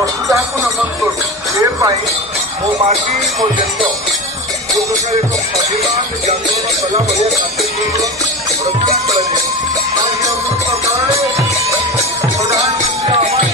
वसुधाको नमन करूँ ये मो माटी मो देश जो प्रकार एक स्वाभिमान जागरण कला भाया कार्यक्रम रक्षा कराए प्रधानमंत्री आवास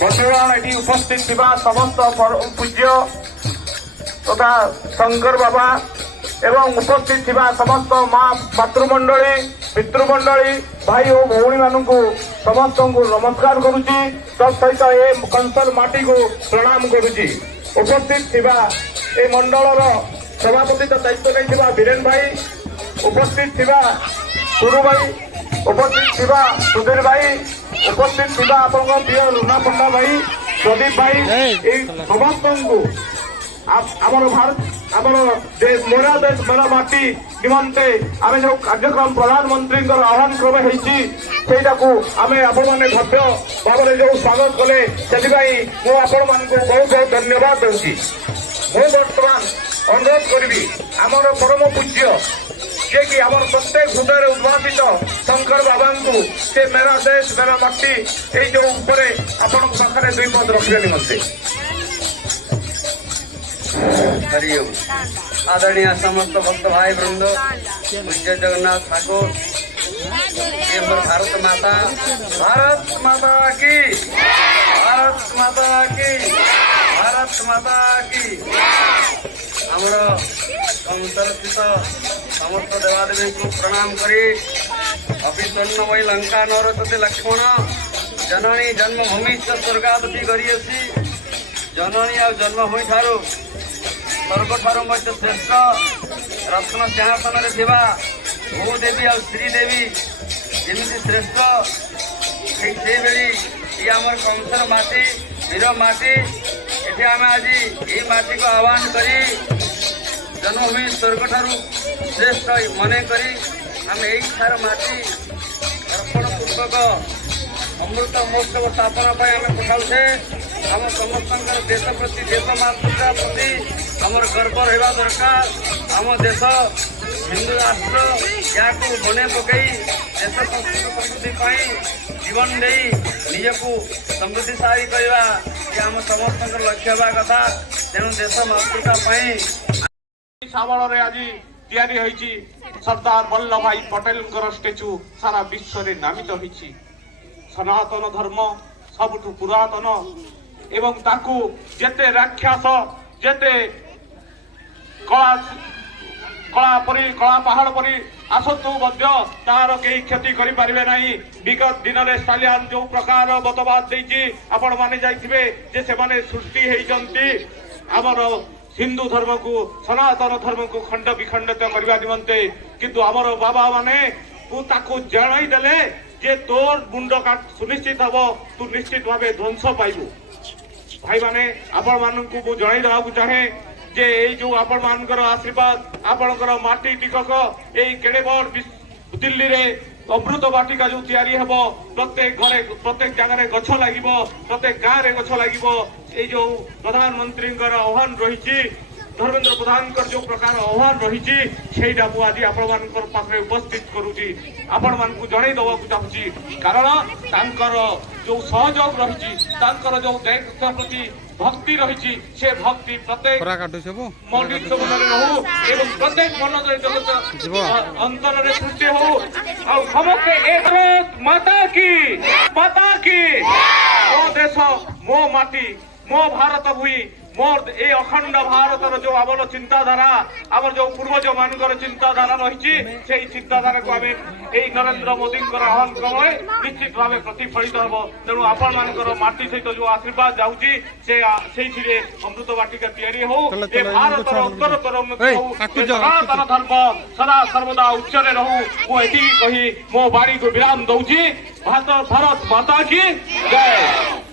बंधुगण ये उपस्थित समस्त पूज्य तथा शंकर बाबा एवं उपस्थित समस्त माँ मातृमंडली पितृमंडली भाई और भौणी मानू समस्त को नमस्कार करुच्ची तत्सहित ए कंसल माटी को प्रणाम करुच्ची उपस्थित ए मंडल सभापति दायित्व नहीं बीरेन भाई उपस्थित सुरु भाई उपस्थित सुधीर भाई उपस्थित आप प्रिय लुना पंडा भाई प्रदीप भाई समस्त को आमर भारत आमर देश मोरा देश मेरा माटी निमंते आम जो कार्यक्रम प्रधानमंत्री आह्वान क्रम होमें आपण मैंने भव्य भाव में जो स्वागत कले से आपण मान बहुत बहुत धन्यवाद दूसरी मु बर्तमान अनुरोध करी आमर परम पूज्य जे कि आम प्रत्येक हृदय उद्भावित शंकर बाबा को से मेरा देश मेरा मट्टी ये जो आपण पाखे दुई पद रखा निमंते हरि ओम आदरणीय समस्त भक्त भाई वृंद पूज्य जगन्नाथ ठाकुर भारत माता की भारत माता की भारत माता की आमर कंसर स्थित समस्त देवादेवी को प्रणाम करी अभिसन्न वही लंका नरतते लक्ष्मण जननी जन्मभूमि स्वर्गादपि गरियसी जननी आ जन्मभूमि ठारू स्वर्ग ठारू मध्य श्रेष्ठ रत्न सिंहासन भूदेवी आ श्रीदेवी जमी श्रेष्ठ ठीक से ये आम कंसर माटी वीर माटी ये आम आज ये माटी को आह्वान करी जन्मभूमि स्वर्ग ठारू श्रेष्ठ मन करी आम यही माटी अर्पण पूर्वक अमृत महोत्सव स्थापन आम पठाऊे आम समस्त देश प्रति देश मातृका प्रति आमर गर्व रहा दरकार आम देश हिंदू राष्ट्र या बने पकई देश संस्कृति जीवन दे निजको समृद्धिशाली करवा ये आम समस्त लक्ष्य हवा कथा तेणु देश मातृका सावल आज या सरदार वल्लभ भाई पटेल स्टेचू सारा विश्व में नामित होती सनातन धर्म सबुठ पुरातन एवं ताकू जेते राक्षस जेते कला कला परी कला पहाड़ परी आसतु तार कई क्षति करें नहीं विगत दिन में स्टालियन जो प्रकार मतवाद देती आपण मैंने जाइए जे से माने सृष्टि होती आमर हिंदू धर्म को सनातन धर्म को खंड विखंडित करने निमंते किंतु आमर बाबा माने जनईदे जे तोर मुंड काट सुनिश्चित हम तू निश्चित भाव ध्वंस पाइबू भाई माने आपण मानक जन देवाक चाहे जे जो आपण मानकर आशीर्वाद आपणकर माटी टिकक यही केड़े बड़ दिल्ली रे ଅମୃତ ବାଟିକା ଯୋଉ ତିଆରି ହେବ ପ୍ରତ୍ୟେକ ଘରେ ପ୍ରତ୍ୟେକ ଜାଗାରେ ଗଛ ଲାଗିବ ପ୍ରତ୍ୟେକ ଗାଁରେ ଗଛ ଲାଗିବ ଏଇ ଯୋଉ ପ୍ରଧାନମନ୍ତ୍ରୀଙ୍କର ଆହ୍ୱାନ ରହିଛି ଧର୍ମେନ୍ଦ୍ର ପ୍ରଧାନଙ୍କର ଯୋଉ ପ୍ରକାର ଆହ୍ୱାନ ରହିଛି ସେଇଟା ମୁଁ ଆଜି ଆପଣମାନଙ୍କର ପାଖରେ ଉପସ୍ଥିତ କରୁଛି ଆପଣମାନଙ୍କୁ ଜଣେଇ ଦେବାକୁ ଚାହୁଁଛି କାରଣ ତାଙ୍କର ଯୋଉ ସହଯୋଗ ରହିଛି ତାଙ୍କର ଯୋଉ ଦେଶ ପ୍ରତି ଭକ୍ତି ରହିଛି ସେ ଭକ୍ତି ପ୍ରତ୍ୟେକ ମଣ୍ଡିତ ଜୀବନରେ ରହୁ ଏବଂ ପ୍ରତ୍ୟେକ ମନରେ ଜଗତ ଅନ୍ତରରେ ସୃଷ୍ଟି ହଉ ଆଉ ସମସ୍ତେ ଏକ ମାତା କି ମୋ ଦେଶ ମୋ ମାଟି ମୋ ଭାରତ ଭୂଇଁ मोर ए अखंड भारतर जो आमर चिंताधारा आमर जो पूर्वज मानकर चिंताधारा रही से चिंताधारा को आम यही नरेंद्र मोदी आह्वान क्रमे निश्चित भाव प्रतिफलित हम तेणु आपण मान माटी सहित जो आशीर्वाद जाऊँगी से अमृत बाटिका तैयारी हो भारत उत्तरोत्तर उन्नति हो सनातन धर्म सदा सर्वदा उच्चरे रहू मुझे कही मो बाड़ी को विराम दौची भारत माता की जय।